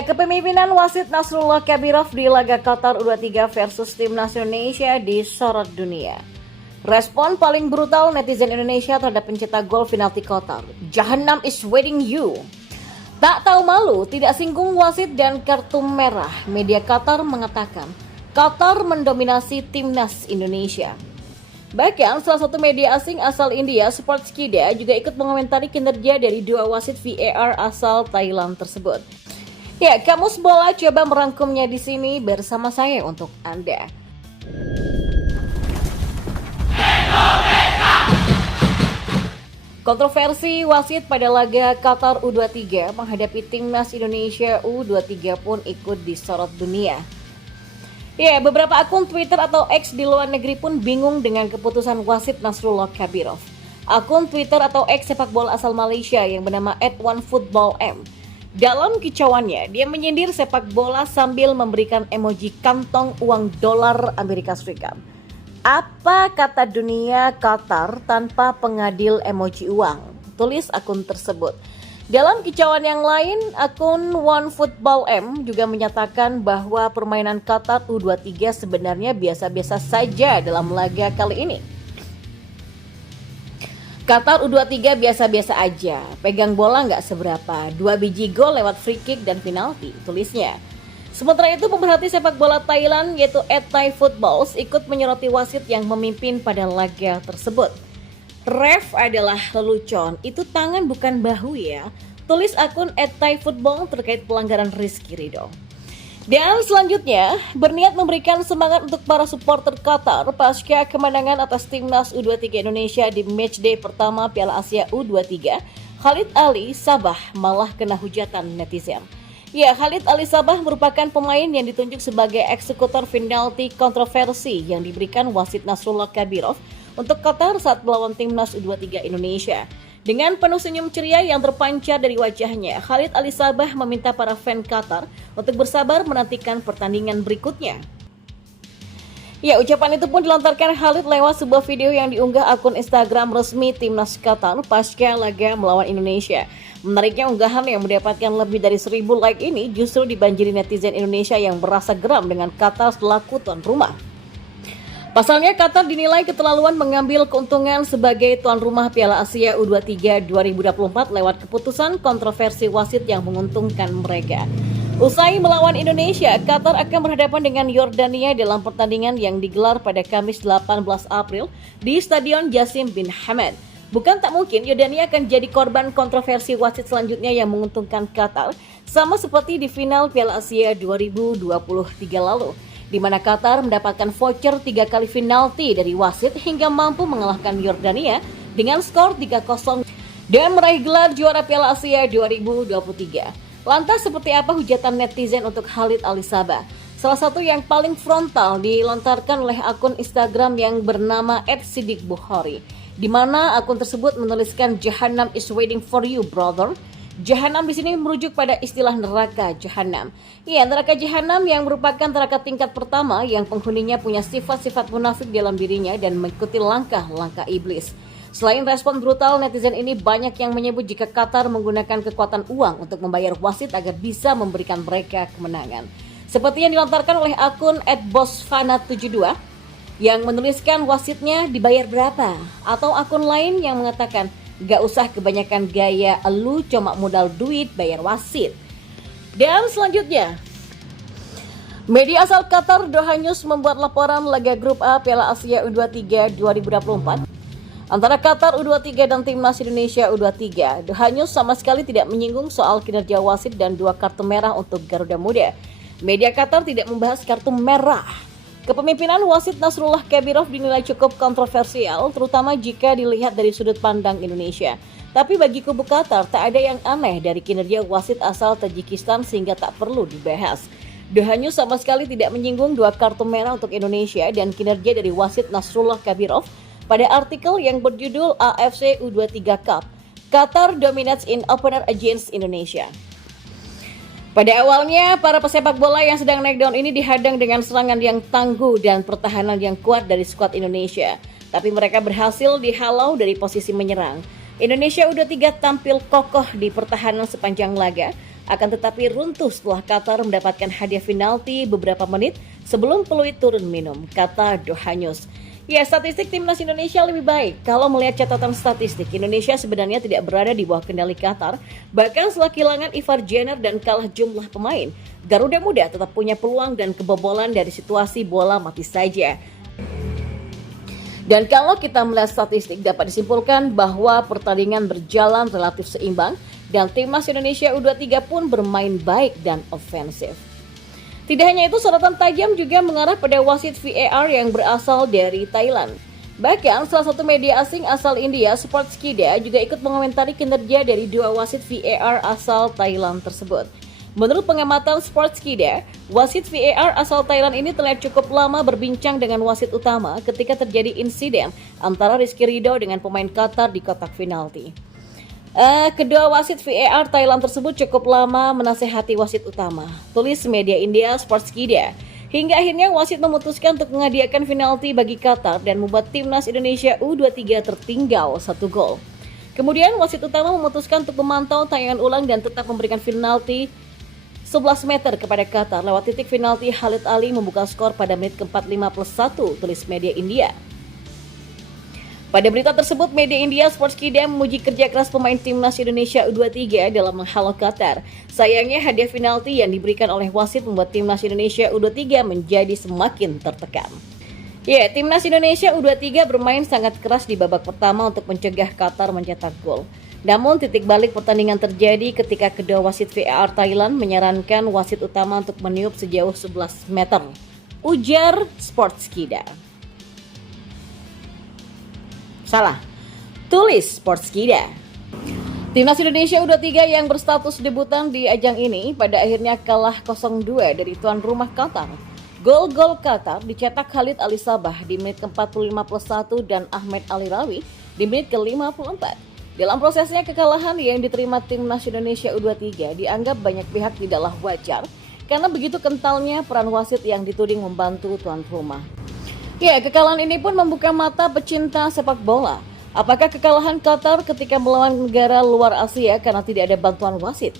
Ya, kepemimpinan wasit Nasrullah Kabirov di laga Qatar U23 versus Timnas Indonesia disorot dunia. Respon paling brutal netizen Indonesia terhadap pencetak gol penalti Qatar. Jahannam is waiting you. Tak tahu malu, tidak singgung wasit dan kartu merah. Media Qatar mengatakan, Qatar mendominasi Timnas Indonesia. Bahkan salah satu media asing asal India, Sportskida, juga ikut mengomentari kinerja dari dua wasit VAR asal Thailand tersebut. Ya, Kamus Bola coba merangkumnya di sini bersama saya untuk Anda. Kontroversi wasit pada laga Qatar U23 menghadapi Timnas Indonesia U23 pun ikut disorot dunia. Ya, beberapa akun Twitter atau X di luar negeri pun bingung dengan keputusan wasit Nasrullah Kabirov. Akun Twitter atau X sepak bola asal Malaysia yang bernama @onefootballm. Dalam kicauannya, dia menyindir sepak bola sambil memberikan emoji kantong uang dolar Amerika Serikat. Apa kata dunia Qatar tanpa pengadil emoji uang? Tulis akun tersebut. Dalam kicauan yang lain, akun OneFootballM juga menyatakan bahwa permainan Qatar U23 sebenarnya biasa-biasa saja dalam laga kali ini. Qatar U23 biasa-biasa aja, pegang bola nggak seberapa, 2 biji gol lewat free kick dan penalti, tulisnya. Sementara itu pemerhati sepak bola Thailand yaitu @thaifootballs ikut menyoroti wasit yang memimpin pada laga tersebut. Ref adalah lelucon, itu tangan bukan bahu ya, tulis akun @thaifootball terkait pelanggaran Rizky Ridho. Dan selanjutnya, berniat memberikan semangat untuk para supporter Qatar pasca kemenangan atas Timnas U23 Indonesia di matchday pertama Piala Asia U23, Khalid Ali Sabah malah kena hujatan netizen. Ya, Khalid Ali Sabah merupakan pemain yang ditunjuk sebagai eksekutor penalti kontroversi yang diberikan wasit Nasrullah Kabirov untuk Qatar saat melawan Timnas U23 Indonesia. Dengan penuh senyum ceria yang terpancar dari wajahnya, Khalid Ali Sabah meminta para fan Qatar untuk bersabar menantikan pertandingan berikutnya. Ya, ucapan itu pun dilontarkan Khalid lewat sebuah video yang diunggah akun Instagram resmi Timnas Qatar pasca laga melawan Indonesia. Menariknya, unggahan yang mendapatkan lebih dari 1.000 like ini justru dibanjiri netizen Indonesia yang merasa geram dengan Qatar selaku tuan rumah. Pasalnya, Qatar dinilai keterlaluan mengambil keuntungan sebagai tuan rumah Piala Asia U23 2024 lewat keputusan kontroversi wasit yang menguntungkan mereka. Usai melawan Indonesia, Qatar akan berhadapan dengan Yordania dalam pertandingan yang digelar pada Kamis 18 April di Stadion Jassim bin Hamad. Bukan tak mungkin Yordania akan jadi korban kontroversi wasit selanjutnya yang menguntungkan Qatar, sama seperti di final Piala Asia 2023 lalu, di mana Qatar mendapatkan voucher 3 kali penalti dari wasit hingga mampu mengalahkan Yordania dengan skor 3-0 dan meraih gelar juara Piala Asia 2023. Lantas seperti apa hujatan netizen untuk Khalid Ali Sabah? Salah satu yang paling frontal dilontarkan oleh akun Instagram yang bernama @siddiqbukhari, di mana akun tersebut menuliskan Jahannam is waiting for you brother. Jahannam di sini merujuk pada istilah neraka Jahannam. Ya, neraka Jahannam yang merupakan neraka tingkat pertama yang penghuninya punya sifat-sifat munafik dalam dirinya dan mengikuti langkah-langkah iblis. Selain respon brutal, netizen ini banyak yang menyebut jika Qatar menggunakan kekuatan uang untuk membayar wasit agar bisa memberikan mereka kemenangan. Seperti yang dilontarkan oleh akun @bosfana72 yang menuliskan wasitnya dibayar berapa, atau akun lain yang mengatakan gak usah kebanyakan gaya, elu cuma modal duit bayar wasit. Dan selanjutnya, media asal Qatar Doha News membuat laporan laga grup A Piala Asia U23 2024 antara Qatar U23 dan Timnas Indonesia U23. Doha News sama sekali tidak menyinggung soal kinerja wasit dan 2 kartu merah untuk Garuda Muda. Media Qatar tidak membahas kartu merah. Kepemimpinan wasit Nasrullah Kabirov dinilai cukup kontroversial, terutama jika dilihat dari sudut pandang Indonesia. Tapi bagi kubu Qatar, tak ada yang aneh dari kinerja wasit asal Tajikistan sehingga tak perlu dibahas. Doha News sama sekali tidak menyinggung 2 kartu merah untuk Indonesia dan kinerja dari wasit Nasrullah Kabirov pada artikel yang berjudul AFC U23 Cup, Qatar Dominates in Opener Against Indonesia. Pada awalnya, para pesepak bola yang sedang naik daun ini dihadang dengan serangan yang tangguh dan pertahanan yang kuat dari skuad Indonesia. Tapi mereka berhasil dihalau dari posisi menyerang. Indonesia U23 tampil kokoh di pertahanan sepanjang laga. akan tetapi runtuh setelah Qatar mendapatkan hadiah penalti beberapa menit sebelum peluit turun minum, kata Doha News. Ya, statistik timnas Indonesia lebih baik. Kalau melihat catatan statistik, Indonesia sebenarnya tidak berada di bawah kendali Qatar. Bahkan setelah kehilangan Ivar Jenner dan kalah jumlah pemain, Garuda Muda tetap punya peluang dan kebobolan dari situasi bola mati saja. Dan kalau kita melihat statistik, dapat disimpulkan bahwa pertandingan berjalan relatif seimbang dan timnas Indonesia U23 pun bermain baik dan ofensif. Tidak hanya itu, sorotan tajam juga mengarah pada wasit VAR yang berasal dari Thailand. Bahkan salah satu media asing asal India, Sportskida, juga ikut mengomentari kinerja dari dua wasit VAR asal Thailand tersebut. Menurut pengamatan Sportskida, wasit VAR asal Thailand ini terlihat cukup lama berbincang dengan wasit utama ketika terjadi insiden antara Rizky Ridho dengan pemain Qatar di kotak penalti. Kedua wasit VAR Thailand tersebut cukup lama menasehati wasit utama, tulis media India Sportskida. Hingga akhirnya wasit memutuskan untuk menghadiahkan penalti bagi Qatar dan membuat timnas Indonesia U23 tertinggal 1 gol. Kemudian wasit utama memutuskan untuk memantau tayangan ulang dan tetap memberikan penalti 11 meter kepada Qatar lewat titik penalti Khalid Ali membuka skor pada menit ke-41, tulis media India. Pada berita tersebut, media India Sportskida memuji kerja keras pemain timnas Indonesia U23 dalam menghalau Qatar. Sayangnya hadiah penalti yang diberikan oleh wasit membuat timnas Indonesia U23 menjadi semakin tertekan. Ya, timnas Indonesia U23 bermain sangat keras di babak pertama untuk mencegah Qatar mencetak gol. Namun titik balik pertandingan terjadi ketika kedua wasit VAR Thailand menyarankan wasit utama untuk meniup sejauh 11 meter. Ujar Sportskida. Salah, tulis Sportskida. Timnas Indonesia U23 yang berstatus debutan di ajang ini pada akhirnya kalah 0-2 dari tuan rumah Qatar. Gol-gol Qatar dicetak Khalid Ali Sabah di menit ke-41 dan Ahmed Ali Rawi di menit ke-54. Dalam prosesnya kekalahan yang diterima timnas Indonesia U23 dianggap banyak pihak tidaklah wajar karena begitu kentalnya peran wasit yang dituding membantu tuan rumah. Ya, kekalahan ini pun membuka mata pecinta sepak bola. Apakah kekalahan Qatar ketika melawan negara luar Asia karena tidak ada bantuan wasit?